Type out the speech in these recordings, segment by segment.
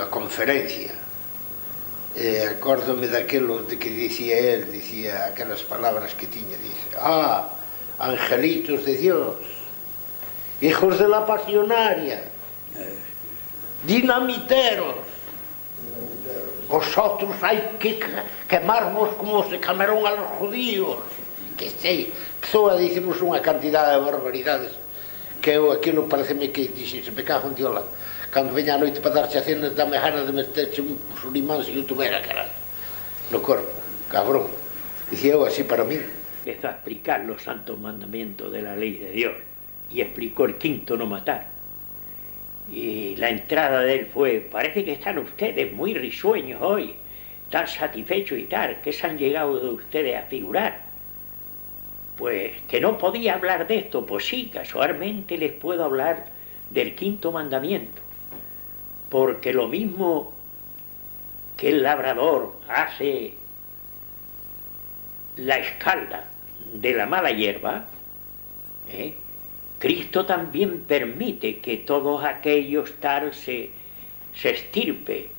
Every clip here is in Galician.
nunha conferencia, acórdome daquelo de que dicía él, dicía aquelas palabras que tiña, dice: angelitos de Dios, hijos de la pasionaria, dinamiteros, vosotros hai que quemarvos como se quemaron a los judíos, que sei, empezou a dicirnos unha cantidad de barbaridades que eu aquilo pareceme que dixen, se me cago en diola, cando veña a noite para darche a cena dame gana de meterche un sulimán se eu tuvera, carai, no corpo, cabrón, dicía eu así para mí. Empezó a explicar los santos mandamientos de la ley de Dios y explicó el quinto: no matar. Y la entrada de él fue: parece que están ustedes muy risueños hoy, tan satisfechos y tal, ¿qué se han llegado de ustedes a figurar? Pues que no podía hablar de esto. Pues sí, casualmente les puedo hablar del quinto mandamiento, porque lo mismo que el labrador hace la escalda de la mala hierba, Cristo también permite que todos aquellos tal se estirpe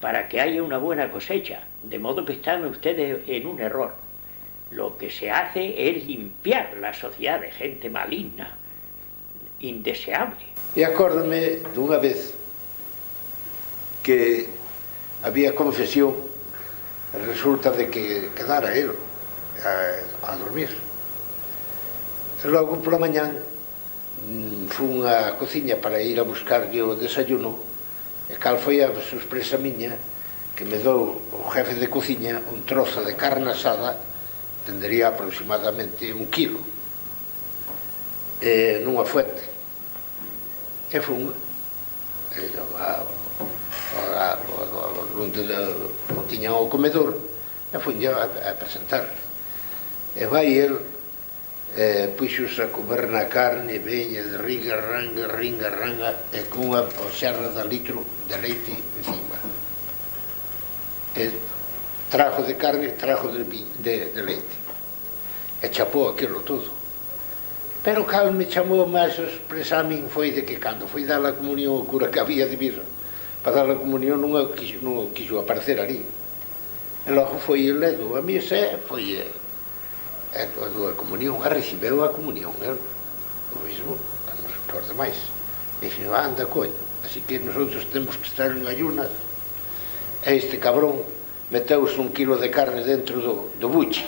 para que haya una buena cosecha, de modo que están ustedes en un error. Lo que se hace es limpiar la sociedad de gente maligna, indeseable. E acórdame dunha vez que había confesión, resulta de que quedara él a dormir. E logo pola mañán fun á cociña para ir a buscarlle o desayuno, e cal foi a sorpresa miña que me dou o jefe de cociña un trozo de carne asada, tendería aproximadamente 1 kilo, nunha fuente. E fun onde tiñan o comedor, e fun a presentar. E vai el, puxos a comer na carne, veña de ringa, ranga, e cunha xerra de litro de leite encima. E trajo de carne, trajo de leite. E chapou aquilo todo. Pero cal me chamou máis sorpresa a min foi de que cando foi dar a comunión o cura que había de vir para dar a comunión non quixo aparecer ali. E logo foi el do a misa, foi a do a comunión, a recibeu a comunión, o mismo os demais. E dixen, anda coño, así que nosotros temos que estar en ayunas. E este cabrón meteuse 1 kilo de carne dentro do buche.